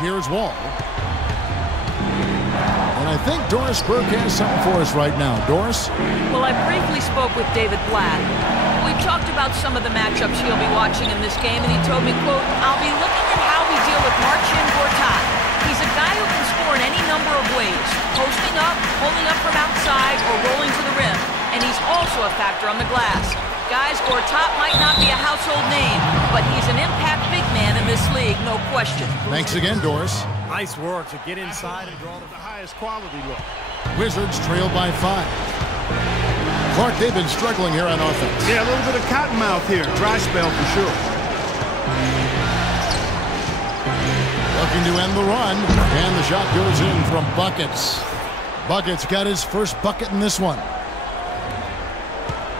Here's Wall. And I think Doris Burke has something for us right now. Doris? Well, I briefly spoke with David Blatt. We talked about some of the matchups he'll be watching in this game, and he told me, quote, "I'll be looking at how we deal with Marcin Gortat. He's a guy who can score in any number of ways, posting up, pulling up from outside, or rolling to the rim. And he's also a factor on the glass. Guys, Gortat might not be a household name, but he's an impact big man in this league, no question." Thanks again, Doris. Nice work to get inside and draw the highest quality look. Wizards trail by 5. Clark, they've been struggling here on offense. Yeah, a little bit of cottonmouth here. Dry spell for sure. Looking to end the run, and the shot goes in from Buckets. Buckets got his first bucket in this one.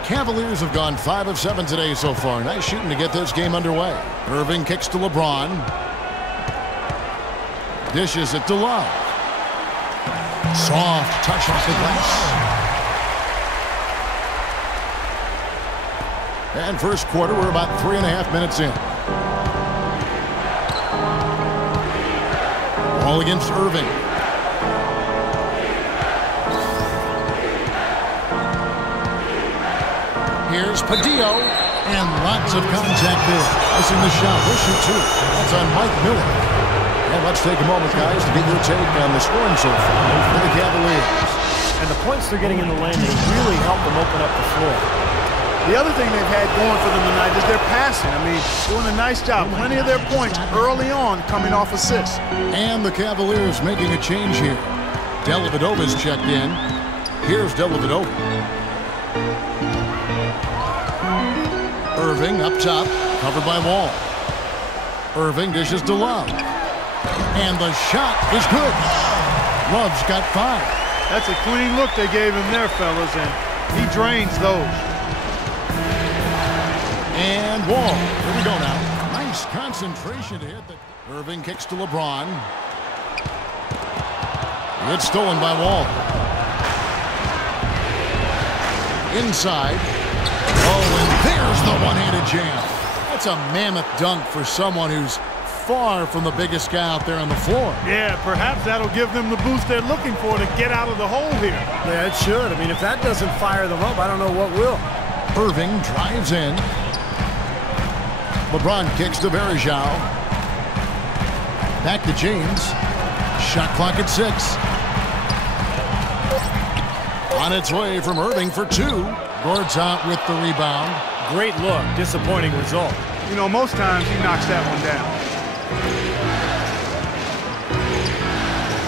Cavaliers have gone 5 of 7 today so far. Nice shooting to get this game underway. Irving kicks to LeBron. Dishes it to Love. Soft touch off the glass. And first quarter, we're about 3.5 minutes in. Ball against Irving. Here's Padillo, and lots of contact there. Missing the shot. We'll shoot 2. That's on Mike Miller. And let's take a moment, guys, to get your take on the scoring so far for the Cavaliers. And the points they're getting in the lane, they really help them open up the floor. The other thing they've had going for them tonight is their passing. I mean, doing a nice job. Plenty of their points early on coming off assists. And the Cavaliers making a change here. Dellavedova's checked in. Here's Dellavedova. Irving up top, covered by Wall. Irving dishes to Love. And the shot is good. Love's got 5. That's a clean look they gave him there, fellas, and he drains those. And Wall. Here we go now. Nice concentration to hit. Irving kicks to LeBron. It's stolen by Wall. Inside. Oh, and there's the one-handed jam. That's a mammoth dunk for someone who's far from the biggest guy out there on the floor. Yeah, perhaps that'll give them the boost they're looking for to get out of the hole here. Yeah, it should. I mean, if that doesn't fire them up, I don't know what will. Irving drives in. LeBron kicks to Varejao. Back to James. Shot clock at 6. On its way from Irving for 2. Gord's out with the rebound. Great look. Disappointing result. You know, most times he knocks that one down.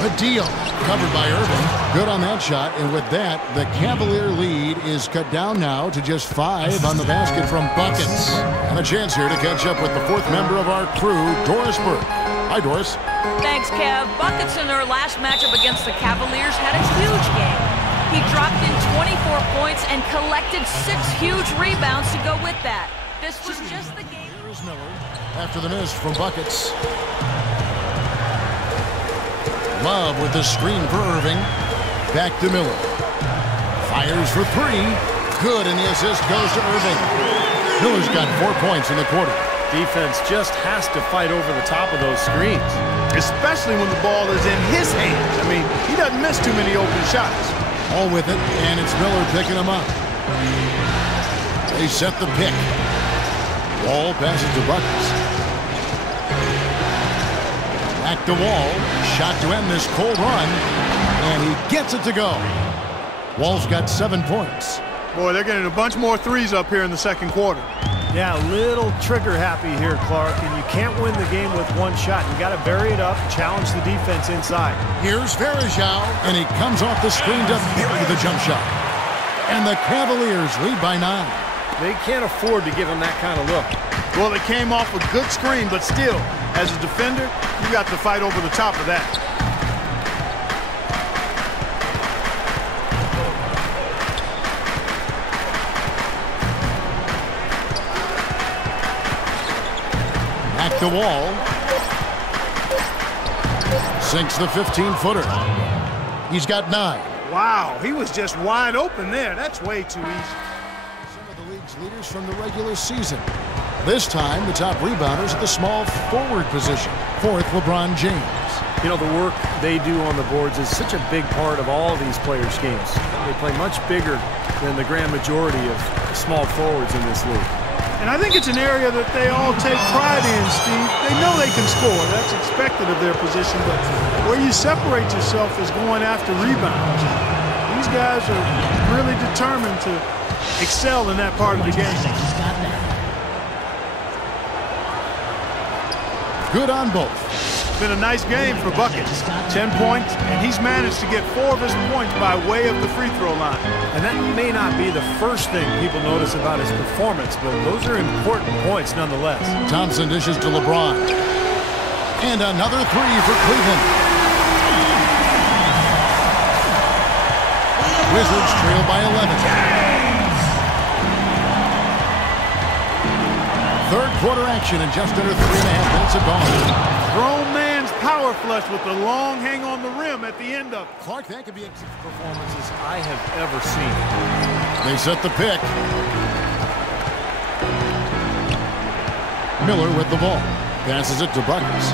A deal covered by Irving. Good on that shot, and with that, the Cavalier lead is cut down now to just 5 on the basket from Buckets. And a chance here to catch up with the 4th member of our crew, Doris Burke. Hi, Doris. Thanks, Kev. Buckets in their last matchup against the Cavaliers had a huge game. He dropped in 24 points and collected 6 huge rebounds to go with that. This was just the game. Here's Miller after the miss from Buckets. Love with the screen for Irving. Back to Miller. Fires for 3. Good, and the assist goes to Irving. Miller's got 4 points in the quarter. Defense just has to fight over the top of those screens. Especially when the ball is in his hands. I mean, he doesn't miss too many open shots. All with it, and it's Miller picking him up. They set the pick. Wall passes to Buckets. Back to Wall. Shot to end this cold run. And he gets it to go. Wall's got 7 points. Boy, they're getting a bunch more threes up here in the second quarter. Yeah, a little trigger happy here, Clark, and you can't win the game with one shot. You got to bury it up, challenge the defense inside. Here's Varejao, and he comes off the screen to bury the jump shot. And the Cavaliers lead by 9. They can't afford to give him that kind of look. Well, it came off a good screen, but still, as a defender, you got to fight over the top of that. Back to Wall. Sinks the 15-footer. He's got 9. Wow, he was just wide open there. That's way too easy. Some of the league's leaders from the regular season. This time, the top rebounders at the small forward position. Fourth, LeBron James. You know, the work they do on the boards is such a big part of all these players' games. They play much bigger than the grand majority of small forwards in this league. And I think it's an area that they all take pride in, Steve. They know they can score. That's expected of their position. But where you separate yourself is going after rebounds. These guys are really determined to excel in that part of the game. Good on both. Been a nice game for buckets. 10 points, and he's managed to get 4 of his points by way of the free throw line. And that may not be the first thing people notice about his performance, but those are important points nonetheless. Thompson dishes to LeBron. And another three for Cleveland. Wizards trail by 11. Third quarter action and just under 3.5 minutes have gone. Grown man's power flush with the long hang on the rim at the end of it. Clark, that could be Performances I have ever seen. They set the pick. Miller with the ball. Passes it to Buckets.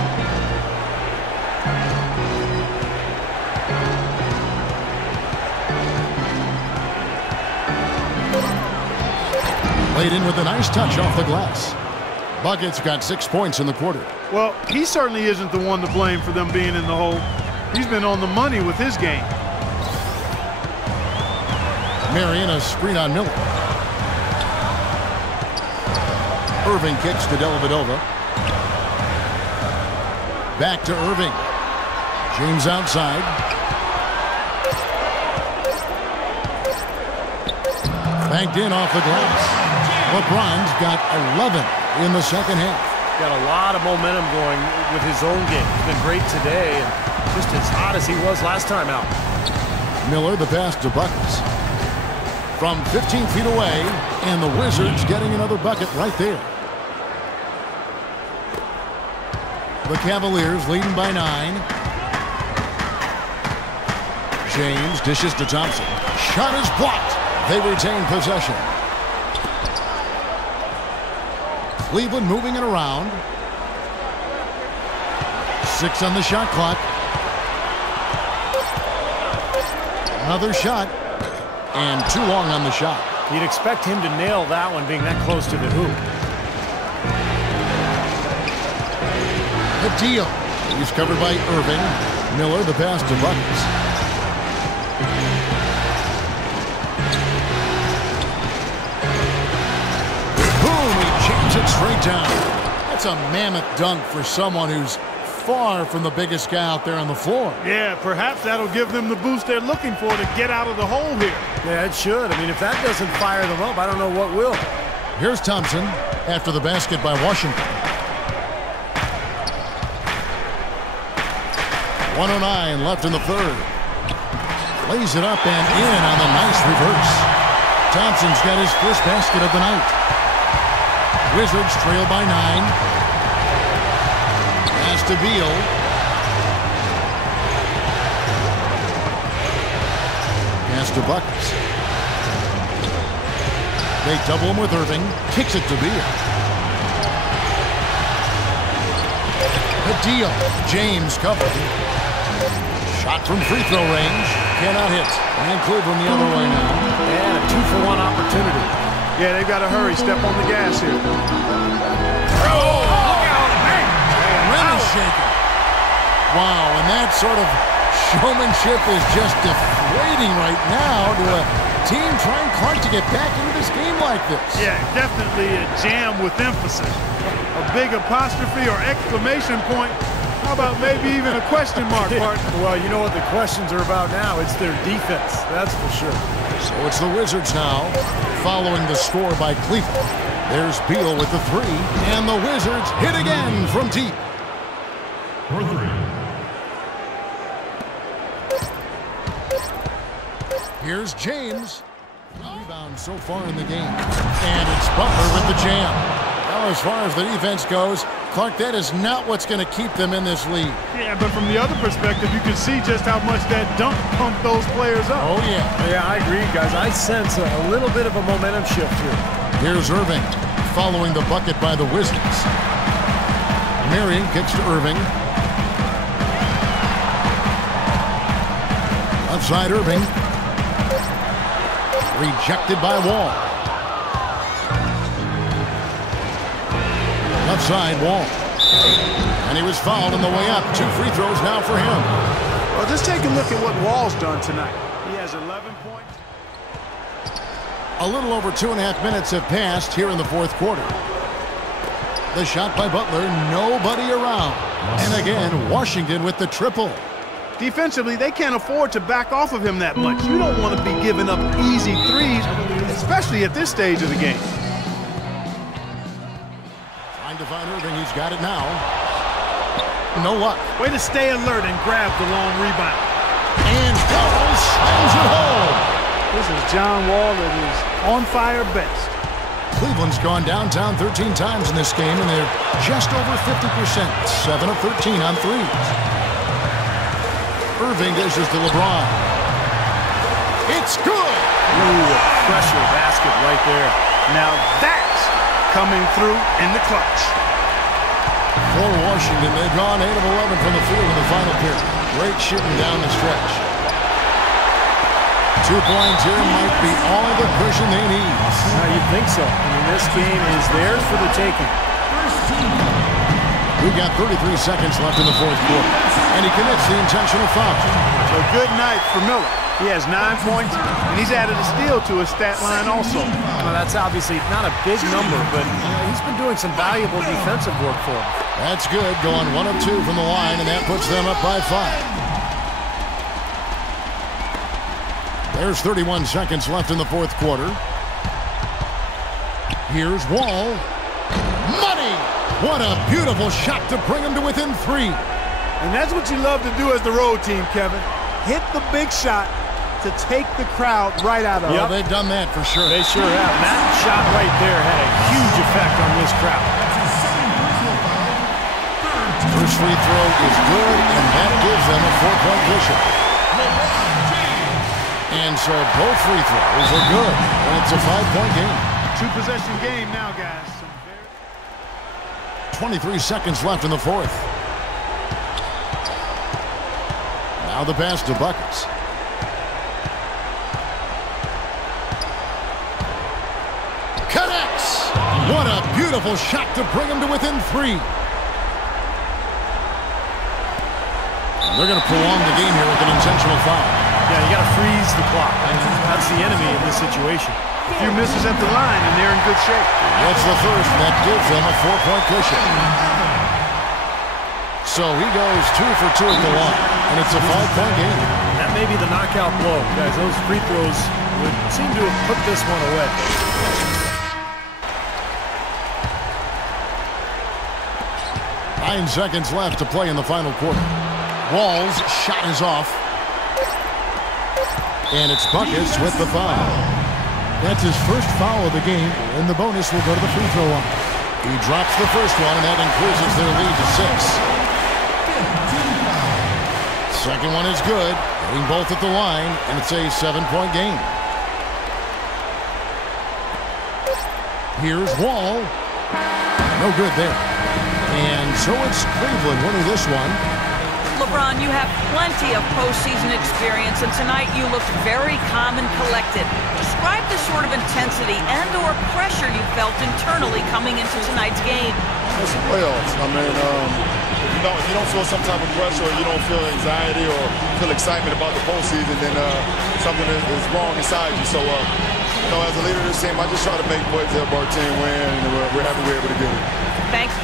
Laid in with a nice touch off the glass. Buckets got 6 points in the quarter. Well, he certainly isn't the one to blame for them being in the hole. He's been on the money with his game. Marion, a screen on Miller. Irving kicks to Dellavedova. Back to Irving. James outside. Banked in off the glass. LeBron's got 11 in the second half. Got a lot of momentum going with his own game. He's been great today and just as hot as he was last time out. Miller, the pass to Buckets. From 15 feet away, and the Wizards getting another bucket right there. The Cavaliers leading by 9. James dishes to Thompson. Shot is blocked. They retain possession. Cleveland moving it around. 6 on the shot clock. Another shot. And too long on the shot. You'd expect him to nail that one being that close to the hoop. A deal. He's covered by Irving. Miller the pass to Buckets. It straight down. That's a mammoth dunk for someone who's far from the biggest guy out there on the floor. Yeah, perhaps that'll give them the boost they're looking for to get out of the hole here. Yeah, it should. I mean, if that doesn't fire them up, I don't know what will. Here's Thompson after the basket by Washington. 1:09 left in the third. Lays it up and in on the nice reverse. Thompson's got his first basket of the night. Wizards trail by 9. Pass to Beal. Pass to Buckets. They double him with Irving. Kicks it to Beal. A deal. James covered. Shot from free throw range. Cannot hit. And Cleveland the other way now. And a 2-for-1 opportunity. Yeah, they've got to hurry. Step on the gas here. Oh, look out. Man. Rim is shaking. Wow, and that sort of showmanship is just deflating right now to a team trying Clark to get back into this game like this. Yeah, definitely a jam with emphasis. A big apostrophe or exclamation point. How about maybe even a question mark, partner? Well, you know what the questions are about now. It's their defense, that's for sure. So it's the Wizards now, following the score by Cleveland. There's Beal with the 3, and the Wizards hit again from deep. For 3. Here's James. Rebound so far in the game. And it's Butler with the jam. Now, as far as the defense goes, Clark, that is not what's going to keep them in this league. Yeah, but from the other perspective, you can see just how much that dunk pumped those players up. Oh, yeah. Yeah, I agree, guys. I sense a little bit of a momentum shift here. Here's Irving. following the bucket by the Wizards. Marion kicks to Irving. Outside Irving. Rejected by Wall. Left side, Wall. And he was fouled on the way up. 2 free throws now for him. Well, just take a look at what Wall's done tonight. He has 11 points. A little over 2.5 minutes have passed here in the fourth quarter. The shot by Butler, nobody around. And again, Washington with the triple. Defensively, they can't afford to back off of him that much. You don't want to be giving up easy threes, especially at this stage of the game. Trying to find Irving, he's got it now. No luck. Way to stay alert and grab the long rebound. And Wall slams it home. This is John Wall at his on fire best. Cleveland's gone downtown 13 times in this game, and they're just over 50%. 7 of 13 on threes. Irving dishes to LeBron. It's good. Ooh, a pressure basket right there. Now that's coming through in the clutch. For Washington, they've gone 8 of 11 from the field in the final period. Great shooting down the stretch. 2 points here might be all the cushion they need. You'd think so. I mean, this game is theirs for the taking. We've got 33 seconds left in the fourth quarter, and he commits the intentional foul. A good night for Miller. He has 9 points, and he's added a steal to his stat line also. Well, that's obviously not a big number, but he's been doing some valuable defensive work for him. That's good, going 1 of 2 from the line, and that puts them up by 5. There's 31 seconds left in the fourth quarter. Here's Wall. Money! What a beautiful shot to bring him to within 3. And that's what you love to do as the road team, Kevin. Hit the big shot to take the crowd right out of it. Yeah, they've done that for sure. They sure have. That shot right there had a huge effect on this crowd. First free throw is good, and that gives them a 4-point cushion. And so both free throws are good, and it's a 5-point game. 2-possession game now, guys. 23 seconds left in the fourth. Now the pass to Buckets. Connects! What a beautiful shot to bring him to within 3. They're going to prolong the game here with an intentional foul. Yeah, you got to freeze the clock. That's the enemy in this situation. A few misses at the line, and they're in good shape. That's the first. That gives them a 4-point cushion. So he goes 2 for 2 at the line, and it's a 5-point game. That may be the knockout blow. Guys, those free throws would seem to have put this one away. Nine seconds left to play in the final quarter. Wall's shot is off. And it's Buckets with the foul. That's his first foul of the game, and the bonus will go to the free throw line. He drops the first one, and that increases their lead to 6. Second one is good, hitting both at the line, and it's a 7-point game. Here's Wall. No good there. And so it's Cleveland winning this one. LeBron, you have plenty of postseason experience, and tonight you looked very calm and collected. Describe the sort of intensity and or pressure you felt internally coming into tonight's game. It's the playoffs. I mean, if you don't feel some type of pressure, or you don't feel anxiety or feel excitement about the postseason, then something is wrong inside you. So, as a leader of this team, I just try to make plays to help our team win, and we're happy we're able to do it. Thanks.